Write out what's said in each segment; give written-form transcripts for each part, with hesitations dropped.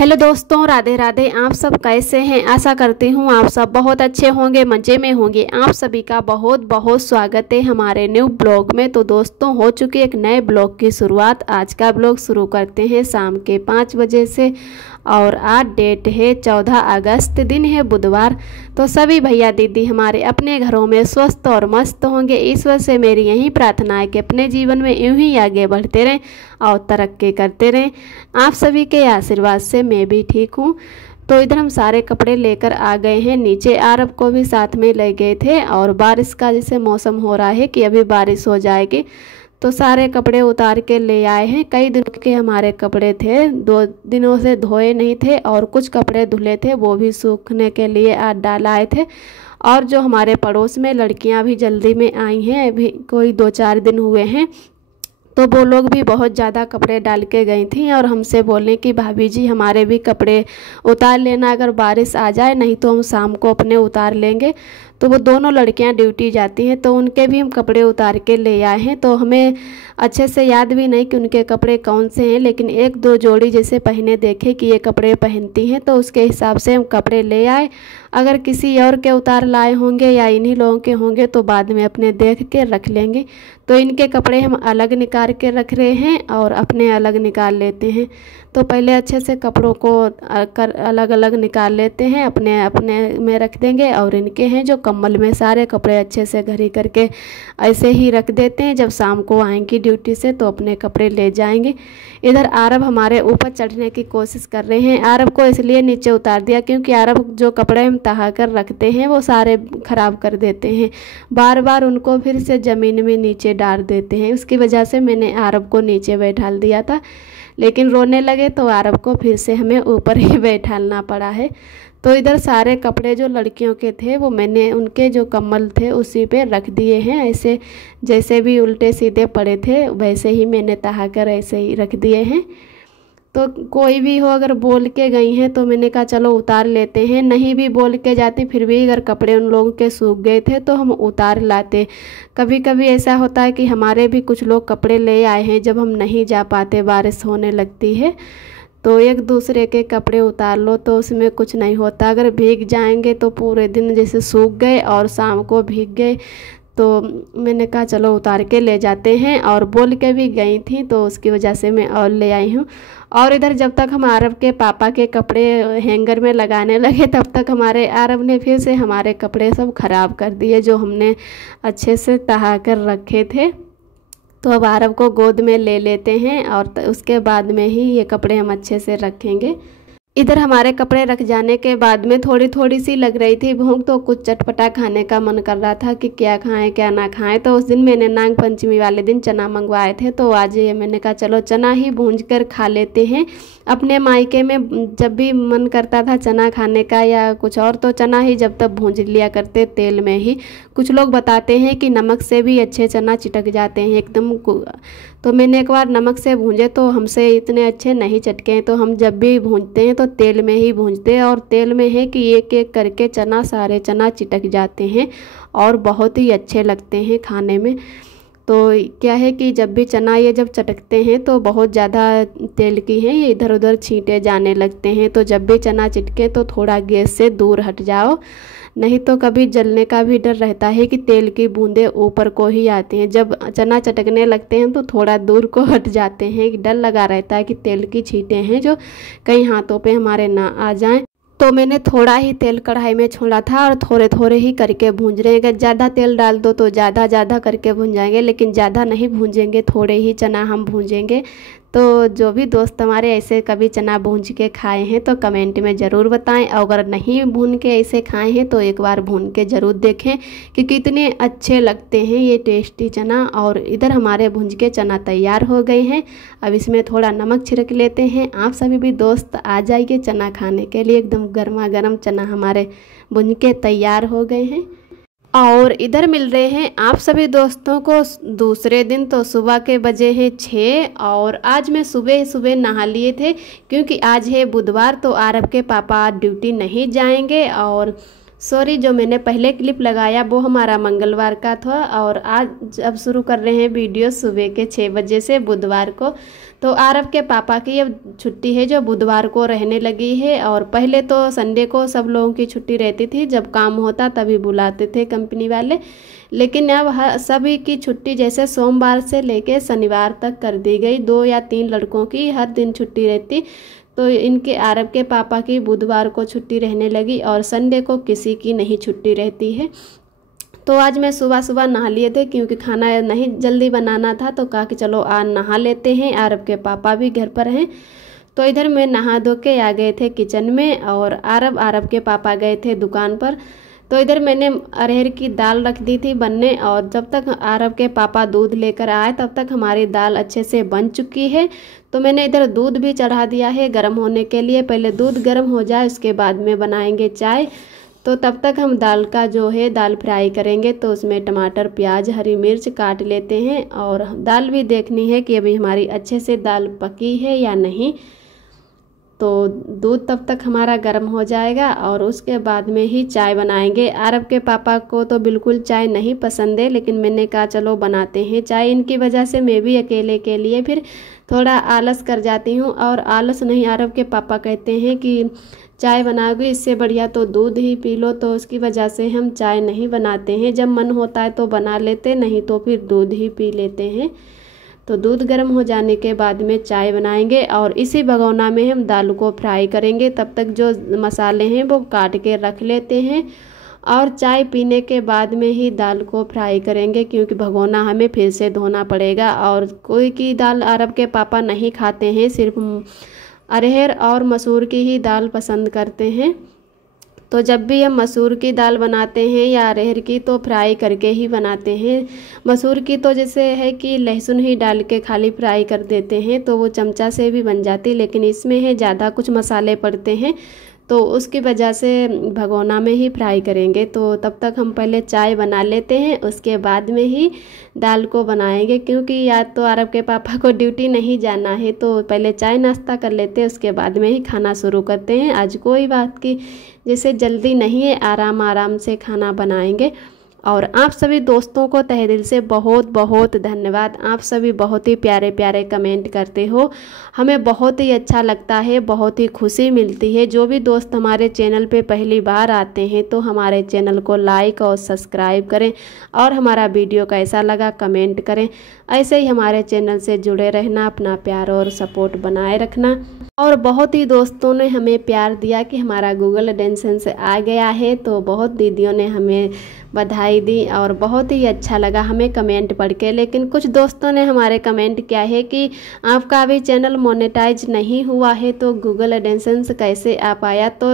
Hello दोस्तों, राधे राधे। आप सब कैसे हैं? आशा करती हूँ आप सब बहुत अच्छे होंगे, मज़े में होंगे। आप सभी का बहुत बहुत स्वागत है हमारे न्यू ब्लॉग में। तो दोस्तों, हो चुकी एक नए ब्लॉग की शुरुआत। आज का ब्लॉग शुरू करते हैं शाम के 5 बजे से और आज डेट है 14 अगस्त, दिन है बुधवार। तो सभी भैया दीदी हमारे अपने घरों में स्वस्थ और मस्त होंगे। ईश्वर से मेरी यही प्रार्थना है कि अपने जीवन में यूं ही आगे बढ़ते रहें और तरक्की करते रहें। आप सभी के आशीर्वाद से मैं भी ठीक हूँ। तो इधर हम सारे कपड़े लेकर आ गए हैं नीचे। आरब को भी साथ में ले गए थे और बारिश का जैसे मौसम हो रहा है कि अभी बारिश हो जाएगी, तो सारे कपड़े उतार के ले आए हैं। कई दिनों के हमारे कपड़े थे, 2 दिनों से धोए नहीं थे और कुछ कपड़े धुले थे, वो भी सूखने के लिए आज डाल आए थे। और जो हमारे पड़ोस में लड़कियां भी जल्दी में आई हैं, अभी कोई 2-4 दिन हुए हैं, तो वो लोग भी बहुत ज़्यादा कपड़े डाल के गई थी और हमसे बोले कि भाभी जी हमारे भी कपड़े उतार लेना अगर बारिश आ जाए, नहीं तो हम शाम को अपने उतार लेंगे। तो वो दोनों लड़कियां ड्यूटी जाती हैं, तो उनके भी हम कपड़े उतार के ले आए हैं। तो हमें अच्छे से याद भी नहीं कि उनके कपड़े कौन से हैं, लेकिन 1-2 जोड़ी जैसे पहने देखे कि ये कपड़े पहनती हैं, तो उसके हिसाब से हम कपड़े ले आए। अगर किसी और के उतार लाए होंगे या इन्हीं लोगों के होंगे तो बाद में अपने देख के रख लेंगे। तो इनके कपड़े हम अलग निकाल के रख रहे हैं और अपने अलग निकाल लेते हैं। तो पहले अच्छे से कपड़ों को अलग अलग निकाल लेते हैं, अपने अपने में रख देंगे। और इनके हैं जो कम्बल में सारे कपड़े अच्छे से घड़ी करके ऐसे ही रख देते हैं। जब शाम को आएंगी ड्यूटी से तो अपने कपड़े ले जाएंगे। इधर आरब हमारे ऊपर चढ़ने की कोशिश कर रहे हैं। आरब को इसलिए नीचे उतार दिया क्योंकि आरब जो कपड़े हम तहा कर रखते हैं वो सारे ख़राब कर देते हैं, बार बार उनको फिर से ज़मीन में नीचे डाल देते हैं। उसकी वजह से मैंने आरब को नीचे बैठाल दिया था, लेकिन रोने लगे तो आरब को फिर से हमें ऊपर ही बैठालना पड़ा है। तो इधर सारे कपड़े जो लड़कियों के थे वो मैंने उनके जो कम्बल थे उसी पे रख दिए हैं। ऐसे जैसे भी उल्टे सीधे पड़े थे वैसे ही मैंने तहा कर ऐसे ही रख दिए हैं। तो कोई भी हो अगर बोल के गई हैं तो मैंने कहा चलो उतार लेते हैं, नहीं भी बोल के जाती फिर भी अगर कपड़े उन लोगों के सूख गए थे तो हम उतार लाते। कभी कभी ऐसा होता है कि हमारे भी कुछ लोग कपड़े ले आए हैं, जब हम नहीं जा पाते, बारिश होने लगती है, तो एक दूसरे के कपड़े उतार लो तो उसमें कुछ नहीं होता। अगर भीग जाएंगे तो पूरे दिन जैसे सूख गए और शाम को भीग गए, तो मैंने कहा चलो उतार के ले जाते हैं। और बोल के भी गई थी तो उसकी वजह से मैं और ले आई हूँ। और इधर जब तक हम आरब के पापा के कपड़े हैंगर में लगाने लगे तब तक हमारे आरब ने फिर से हमारे कपड़े सब ख़राब कर दिए जो हमने अच्छे से तहा कर रखे थे। तो अब आरब को गोद में ले लेते हैं और उसके बाद में ही ये कपड़े हम अच्छे से रखेंगे। इधर हमारे कपड़े रख जाने के बाद में थोड़ी थोड़ी सी लग रही थी भूख, तो कुछ चटपटा खाने का मन कर रहा था कि क्या खाएं क्या ना खाएं। तो उस दिन मैंने नाग पंचमी वाले दिन चना मंगवाए थे, तो आज ये मैंने कहा चलो चना ही भूंज कर खा लेते हैं। अपने मायके में जब भी मन करता था चना खाने का या कुछ और तो चना ही जब तक भूंज लिया करते तेल में ही। कुछ लोग बताते हैं कि नमक से भी अच्छे चना चिटक जाते हैं एकदम। तो मैंने एक बार नमक से भूंजे तो हमसे इतने अच्छे नहीं चटके हैं। तो हम जब भी भूंजते हैं तो तेल में ही भूंजते हैं, और तेल में है कि एक एक करके चना सारे चना चिटक जाते हैं और बहुत ही अच्छे लगते हैं खाने में। तो क्या है कि जब भी चना ये जब चटकते हैं तो बहुत ज़्यादा तेल की है, ये इधर उधर छींटे जाने लगते हैं। तो जब भी चना चिटके तो थोड़ा गैस से दूर हट जाओ, नहीं तो कभी जलने का भी डर रहता है कि तेल की बूंदें ऊपर को ही आती हैं। जब चना चटकने लगते हैं तो थोड़ा दूर को हट जाते हैं, डर लगा रहता है कि तेल की छींटें हैं जो कहीं हाथों पे हमारे ना आ जाएं। तो मैंने थोड़ा ही तेल कढ़ाई में छोड़ा था और थोड़े थोड़े ही करके भूंज रहे हैं। अगर ज़्यादा तेल डाल दो तो ज़्यादा करके भूंजाएंगे, लेकिन ज़्यादा नहीं भूंजेंगे, थोड़े ही चना हम भूंजेंगे। तो जो भी दोस्त हमारे ऐसे कभी चना भूंज के खाए हैं तो कमेंट में ज़रूर बताएं, और अगर नहीं भून के ऐसे खाए हैं तो एक बार भून के ज़रूर देखें कि कितने अच्छे लगते हैं ये टेस्टी चना। और इधर हमारे भूंज के चना तैयार हो गए हैं। अब इसमें थोड़ा नमक छिड़क लेते हैं। आप सभी भी दोस्त आ जाइए चना खाने के लिए, एकदम गर्मा गर्म चना हमारे भून के तैयार हो गए हैं। और इधर मिल रहे हैं आप सभी दोस्तों को दूसरे दिन। तो सुबह के बजे हैं 6 और आज मैं सुबह सुबह नहा लिए थे क्योंकि आज है बुधवार, तो आरब के पापा ड्यूटी नहीं जाएंगे और सॉरी, जो मैंने पहले क्लिप लगाया वो हमारा मंगलवार का था और आज अब शुरू कर रहे हैं वीडियो सुबह के 6 बजे से बुधवार को। तो आरव के पापा की अब छुट्टी है जो बुधवार को रहने लगी है। और पहले तो संडे को सब लोगों की छुट्टी रहती थी, जब काम होता तभी बुलाते थे कंपनी वाले, लेकिन अब सभी की छुट्टी जैसे सोमवार से लेके शनिवार तक कर दी गई। 2 या 3 लड़कों की हर दिन छुट्टी रहती, तो इनके आरव के पापा की बुधवार को छुट्टी रहने लगी और संडे को किसी की नहीं छुट्टी रहती है। तो आज मैं सुबह सुबह नहा लिए थे क्योंकि खाना नहीं जल्दी बनाना था, तो कहा कि चलो आज नहा लेते हैं, आरव के पापा भी घर पर हैं। तो इधर मैं नहा धो के आ गए थे किचन में और आरव के पापा गए थे दुकान पर। तो इधर मैंने अरहर की दाल रख दी थी बनने और जब तक आरव के पापा दूध लेकर आए तब तक हमारी दाल अच्छे से बन चुकी है। तो मैंने इधर दूध भी चढ़ा दिया है गर्म होने के लिए, पहले दूध गर्म हो जाए उसके बाद में बनाएंगे चाय। तो तब तक हम दाल का जो है दाल फ्राई करेंगे, तो उसमें टमाटर प्याज हरी मिर्च काट लेते हैं और दाल भी देखनी है कि अभी हमारी अच्छे से दाल पकी है या नहीं। तो दूध तब तक हमारा गर्म हो जाएगा और उसके बाद में ही चाय बनाएंगे। आरव के पापा को तो बिल्कुल चाय नहीं पसंद है, लेकिन मैंने कहा चलो बनाते हैं चाय। इनकी वजह से मैं भी अकेले के लिए फिर थोड़ा आलस कर जाती हूँ, और आलस नहीं, आरव के पापा कहते हैं कि चाय बनाओगे इससे बढ़िया तो दूध ही पी लो, तो उसकी वजह से हम चाय नहीं बनाते हैं। जब मन होता है तो बना लेते, नहीं तो फिर दूध ही पी लेते हैं। तो दूध गर्म हो जाने के बाद में चाय बनाएंगे और इसी भगोना में हम दाल को फ्राई करेंगे। तब तक जो मसाले हैं वो काट के रख लेते हैं और चाय पीने के बाद में ही दाल को फ्राई करेंगे, क्योंकि भगोना हमें फिर से धोना पड़ेगा। और कोई की दाल आरव के पापा नहीं खाते हैं, सिर्फ अरहर और मसूर की ही दाल पसंद करते हैं। तो जब भी हम मसूर की दाल बनाते हैं या अरहर की तो फ्राई करके ही बनाते हैं। मसूर की तो जैसे है कि लहसुन ही डाल के खाली फ्राई कर देते हैं तो वो चमचा से भी बन जाती, लेकिन इसमें है ज़्यादा कुछ मसाले पड़ते हैं, तो उसकी वजह से भगोना में ही फ्राई करेंगे। तो तब तक हम पहले चाय बना लेते हैं, उसके बाद में ही दाल को बनाएंगे, क्योंकि या तो आरव के पापा को ड्यूटी नहीं जाना है, तो पहले चाय नाश्ता कर लेते हैं, उसके बाद में ही खाना शुरू करते हैं। आज कोई बात की जैसे जल्दी नहीं है, आराम आराम से खाना बनाएंगे। और आप सभी दोस्तों को तहे दिल से बहुत बहुत धन्यवाद। आप सभी बहुत ही प्यारे प्यारे कमेंट करते हो, हमें बहुत ही अच्छा लगता है, बहुत ही खुशी मिलती है। जो भी दोस्त हमारे चैनल पे पहली बार आते हैं तो हमारे चैनल को लाइक और सब्सक्राइब करें और हमारा वीडियो कैसा लगा कमेंट करें। ऐसे ही हमारे चैनल से जुड़े रहना, अपना प्यार और सपोर्ट बनाए रखना। और बहुत ही दोस्तों ने हमें प्यार दिया कि हमारा गूगल एडसेंस आ गया है, तो बहुत दीदियों ने हमें बधाई दी और बहुत ही अच्छा लगा हमें कमेंट पढ़ के। लेकिन कुछ दोस्तों ने हमारे कमेंट किया है कि आपका अभी चैनल मोनेटाइज नहीं हुआ है तो गूगल एडसेंस कैसे आ पाया। तो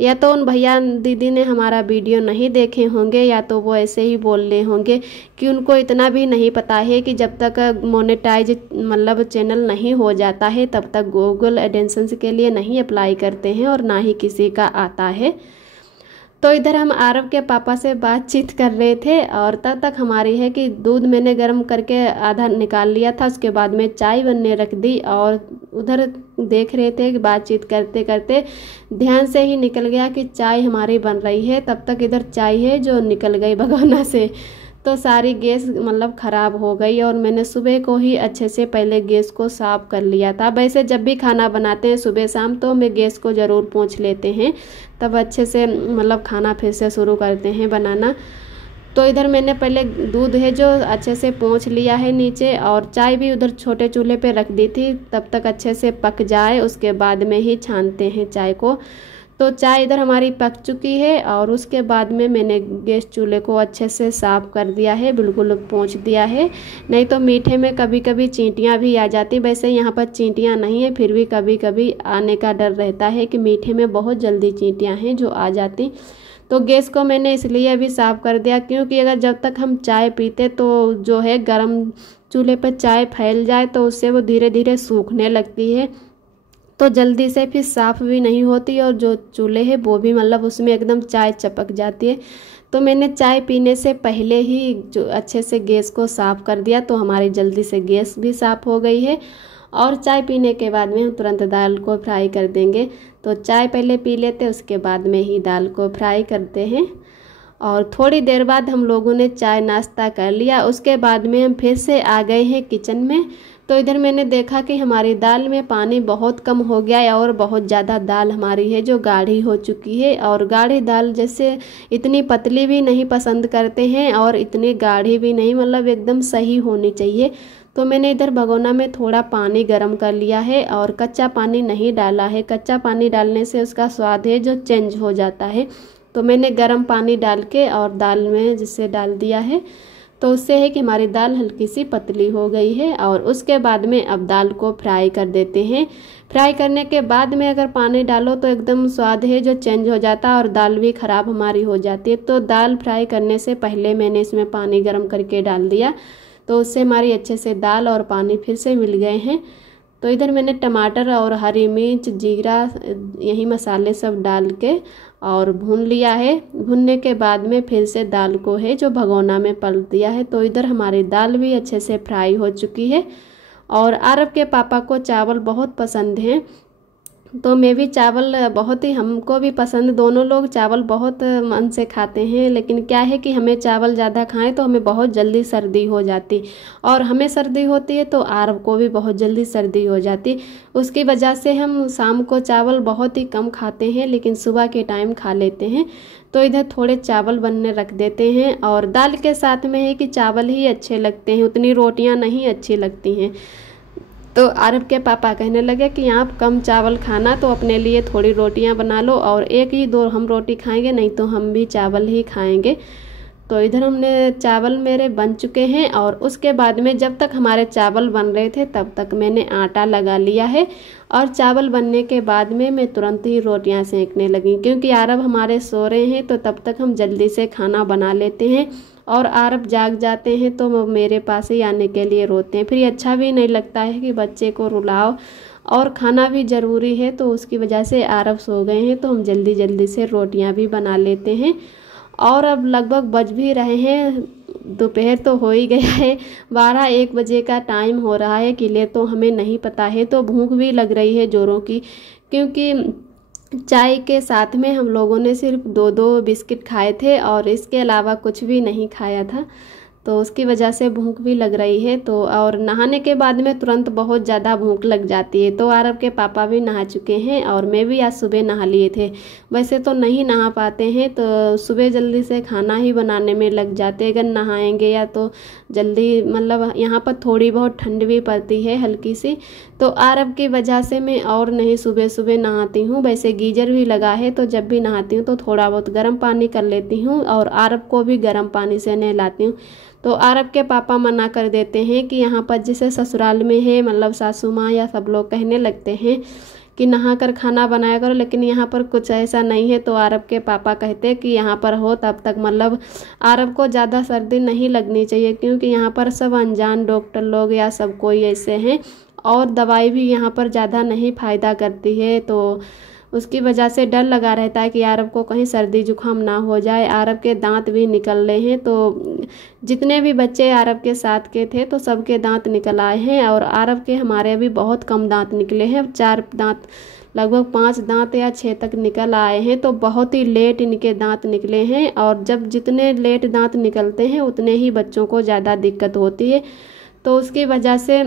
या तो उन भैया दीदी ने हमारा वीडियो नहीं देखे होंगे या तो वो ऐसे ही बोल रहे होंगे कि उनको इतना भी नहीं पता है कि जब तक मोनेटाइज मतलब चैनल नहीं हो जाता है तब तक गूगल एडसेंस के लिए नहीं अप्लाई करते हैं और ना ही किसी का आता है। तो इधर हम आरव के पापा से बातचीत कर रहे थे और तब तक हमारी है कि दूध मैंने गर्म करके आधा निकाल लिया था, उसके बाद में चाय बनने रख दी और उधर देख रहे थे कि बातचीत करते करते ध्यान से ही निकल गया कि चाय हमारी बन रही है। तब तक इधर चाय है जो निकल गई भगोना से, तो सारी गैस मतलब ख़राब हो गई और मैंने सुबह को ही अच्छे से पहले गैस को साफ़ कर लिया था। वैसे जब भी खाना बनाते हैं सुबह शाम तो मैं गैस को ज़रूर पोंछ लेते हैं, तब अच्छे से मतलब खाना फिर से शुरू करते हैं बनाना। तो इधर मैंने पहले दूध है जो अच्छे से पोंछ लिया है नीचे और चाय भी उधर छोटे चूल्हे पे रख दी थी, तब तक अच्छे से पक जाए उसके बाद में ही छानते हैं चाय को। तो चाय इधर हमारी पक चुकी है और उसके बाद में मैंने गैस चूल्हे को अच्छे से साफ़ कर दिया है, बिल्कुल पोंछ दिया है, नहीं तो मीठे में कभी कभी चींटियाँ भी आ जाती। वैसे यहाँ पर चींटियाँ नहीं है, फिर भी कभी कभी आने का डर रहता है कि मीठे में बहुत जल्दी चींटियाँ हैं जो आ जाती। तो गैस को मैंने इसलिए अभी साफ़ कर दिया क्योंकि अगर जब तक हम चाय पीते तो जो है गर्म चूल्हे पर चाय फैल जाए तो उससे वो धीरे धीरे सूखने लगती है, तो जल्दी से फिर साफ़ भी नहीं होती और जो चूल्हे है वो भी मतलब उसमें एकदम चाय चपक जाती है। तो मैंने चाय पीने से पहले ही जो अच्छे से गैस को साफ़ कर दिया, तो हमारी जल्दी से गैस भी साफ़ हो गई है। और चाय पीने के बाद में हम तुरंत दाल को फ्राई कर देंगे। तो चाय पहले पी लेते, उसके बाद में ही दाल को फ्राई करते हैं। और थोड़ी देर बाद हम लोगों ने चाय नाश्ता कर लिया। उसके बाद में हम फिर से आ गए हैं किचन में। तो इधर मैंने देखा कि हमारी दाल में पानी बहुत कम हो गया है और बहुत ज़्यादा दाल हमारी है जो गाढ़ी हो चुकी है। और गाढ़ी दाल जैसे इतनी पतली भी नहीं पसंद करते हैं और इतनी गाढ़ी भी नहीं, मतलब एकदम सही होनी चाहिए। तो मैंने इधर भगोना में थोड़ा पानी गर्म कर लिया है और कच्चा पानी नहीं डाला है। कच्चा पानी डालने से उसका स्वाद है जो चेंज हो जाता है। तो मैंने गर्म पानी डाल के और दाल में जिससे डाल दिया है, तो उससे है कि हमारी दाल हल्की सी पतली हो गई है। और उसके बाद में अब दाल को फ्राई कर देते हैं। फ्राई करने के बाद में अगर पानी डालो तो एकदम स्वाद है जो चेंज हो जाता है और दाल भी ख़राब हमारी हो जाती है। तो दाल फ्राई करने से पहले मैंने इसमें पानी गर्म करके डाल दिया, तो उससे हमारी अच्छे से दाल और पानी फिर से मिल गए हैं। तो इधर मैंने टमाटर और हरी मिर्च, जीरा, यही मसाले सब डाल के और भून लिया है। भूनने के बाद में फिर से दाल को है जो भगोना में पलट दिया है। तो इधर हमारी दाल भी अच्छे से फ्राई हो चुकी है। और आरव के पापा को चावल बहुत पसंद हैं, तो मैं भी चावल बहुत ही, हमको भी पसंद, दोनों लोग चावल बहुत मन से खाते हैं। लेकिन क्या है कि हमें चावल ज़्यादा खाएं तो हमें बहुत जल्दी सर्दी हो जाती, और हमें सर्दी होती है तो आरव को भी बहुत जल्दी सर्दी हो जाती। उसकी वजह से हम शाम को चावल बहुत ही कम खाते हैं, लेकिन सुबह के टाइम खा लेते हैं। तो इधर थोड़े चावल बनने रख देते हैं। और दाल के साथ में है कि चावल ही अच्छे लगते हैं, उतनी रोटियाँ नहीं अच्छी लगती हैं। तो आरव के पापा कहने लगे कि आप कम चावल खाना, तो अपने लिए थोड़ी रोटियां बना लो और एक ही दो हम रोटी खाएंगे, नहीं तो हम भी चावल ही खाएंगे। तो इधर हमने चावल मेरे बन चुके हैं। और उसके बाद में जब तक हमारे चावल बन रहे थे तब तक मैंने आटा लगा लिया है। और चावल बनने के बाद में मैं तुरंत ही रोटियां सेंकने लगी, क्योंकि आरव हमारे सो रहे हैं तो तब तक हम जल्दी से खाना बना लेते हैं। और आरव जाग जाते हैं तो वो मेरे पास ही आने के लिए रोते हैं। फिर अच्छा भी नहीं लगता है कि बच्चे को रुलाओ, और खाना भी ज़रूरी है। तो उसकी वजह से आरव सो गए हैं तो हम जल्दी जल्दी से रोटियां भी बना लेते हैं। और अब लगभग बज भी रहे हैं, दोपहर तो हो ही गया है, 12-1 बजे का टाइम हो रहा है कि ले तो हमें नहीं पता है। तो भूख भी लग रही है जोरों की, क्योंकि चाय के साथ में हम लोगों ने सिर्फ 2-2 बिस्किट खाए थे और इसके अलावा कुछ भी नहीं खाया था। तो उसकी वजह से भूख भी लग रही है। तो और नहाने के बाद में तुरंत बहुत ज़्यादा भूख लग जाती है। तो आरव के पापा भी नहा चुके हैं और मैं भी आज सुबह नहा लिए थे। वैसे तो नहीं नहा पाते हैं, तो सुबह जल्दी से खाना ही बनाने में लग जाते हैं अगर नहाएंगे, या तो जल्दी, मतलब यहाँ पर थोड़ी बहुत ठंड भी पड़ती है हल्की सी। तो आरव की वजह से मैं और नहीं सुबह सुबह नहाती हूँ। वैसे गीजर भी लगा है, तो जब भी नहाती हूँ तो थोड़ा बहुत गर्म पानी कर लेती हूँ और आरव को भी गर्म पानी से नहलाती हूँ। तो आरव के पापा मना कर देते हैं कि यहाँ पर जैसे ससुराल में है, मतलब सासू माँ या सब लोग कहने लगते हैं कि नहा कर खाना बनाया करो, लेकिन यहाँ पर कुछ ऐसा नहीं है। तो आरव के पापा कहते हैं कि यहाँ पर हो तब तक, मतलब आरव को ज़्यादा सर्दी नहीं लगनी चाहिए, क्योंकि यहाँ पर सब अनजान डॉक्टर लोग या सब कोई ऐसे हैं, और दवाई भी यहाँ पर ज़्यादा नहीं फ़ायदा करती है। तो उसकी वजह से डर लगा रहता है कि आरव को कहीं सर्दी जुकाम ना हो जाए। आरव के दांत भी निकल रहे हैं, तो जितने भी बच्चे आरव के साथ के थे तो सबके दांत निकल आए हैं। और आरव के हमारे अभी बहुत कम दांत निकले हैं, 4 दांत, लगभग 5 दांत या 6 तक निकल आए हैं। तो बहुत ही लेट इनके दांत निकले हैं, और जब जितने लेट दांत निकलते हैं उतने ही बच्चों को ज़्यादा दिक्कत होती है। तो उसकी वजह से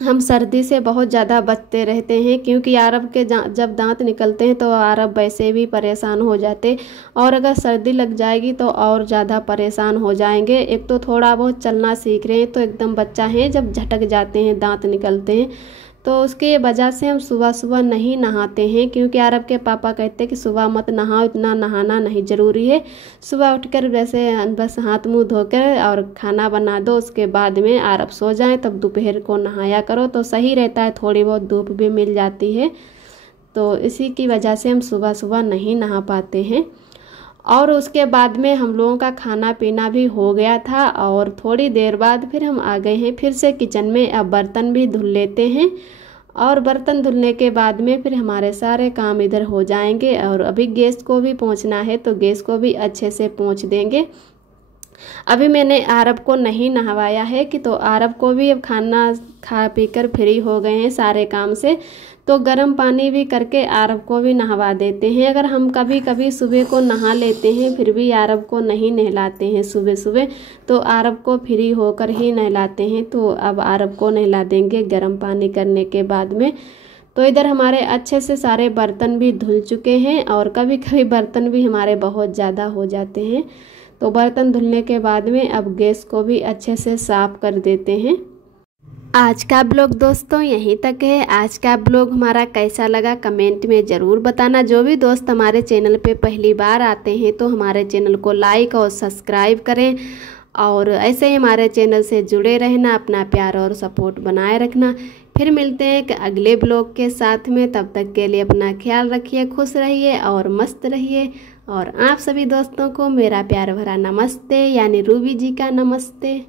हम सर्दी से बहुत ज़्यादा बचते रहते हैं, क्योंकि आरव के जब दांत निकलते हैं तो आरव वैसे भी परेशान हो जाते, और अगर सर्दी लग जाएगी तो और ज़्यादा परेशान हो जाएंगे। एक तो थोड़ा बहुत चलना सीख रहे हैं, तो एकदम बच्चा है, जब झटक जाते हैं दांत निकलते हैं। तो उसकी वजह से हम सुबह सुबह नहीं नहाते हैं, क्योंकि आरव के पापा कहते हैं कि सुबह मत नहाओ, इतना नहाना नहीं ज़रूरी है। सुबह उठकर वैसे बस हाथ मुंह धोकर और खाना बना दो, उसके बाद में आरव सो जाएं, तब दोपहर को नहाया करो तो सही रहता है, थोड़ी बहुत धूप भी मिल जाती है। तो इसी की वजह से हम सुबह सुबह नहीं नहा पाते हैं। और उसके बाद में हम लोगों का खाना पीना भी हो गया था, और थोड़ी देर बाद फिर हम आ गए हैं फिर से किचन में। अब बर्तन भी धुल लेते हैं, और बर्तन धुलने के बाद में फिर हमारे सारे काम इधर हो जाएंगे। और अभी गैस को भी पोंछना है, तो गैस को भी अच्छे से पोंछ देंगे। अभी मैंने आरब को नहीं नहवाया है कि तो आरब को भी अब खाना खा पी कर फ्री हो गए हैं सारे काम से, तो गर्म पानी भी करके आरब को भी नहवा देते हैं। अगर हम कभी कभी सुबह को नहा लेते हैं फिर भी आरब को नहीं नहलाते हैं सुबह सुबह, तो आरब को फ्री होकर ही नहलाते हैं। तो अब आरब को नहला देंगे गर्म पानी करने के बाद में। तो इधर हमारे अच्छे से सारे बर्तन भी धुल चुके हैं और कभी कभी बर्तन भी हमारे बहुत ज़्यादा हो जाते हैं। तो बर्तन धुलने के बाद में अब गैस को भी अच्छे से साफ़ कर देते हैं। आज का ब्लॉग दोस्तों यहीं तक है। आज का ब्लॉग हमारा कैसा लगा कमेंट में ज़रूर बताना। जो भी दोस्त हमारे चैनल पे पहली बार आते हैं तो हमारे चैनल को लाइक और सब्सक्राइब करें और ऐसे ही हमारे चैनल से जुड़े रहना, अपना प्यार और सपोर्ट बनाए रखना। फिर मिलते हैं एक अगले ब्लॉग के साथ में। तब तक के लिए अपना ख्याल रखिए, खुश रहिए और मस्त रहिए। और आप सभी दोस्तों को मेरा प्यार भरा नमस्ते, यानी रूबी जी का नमस्ते।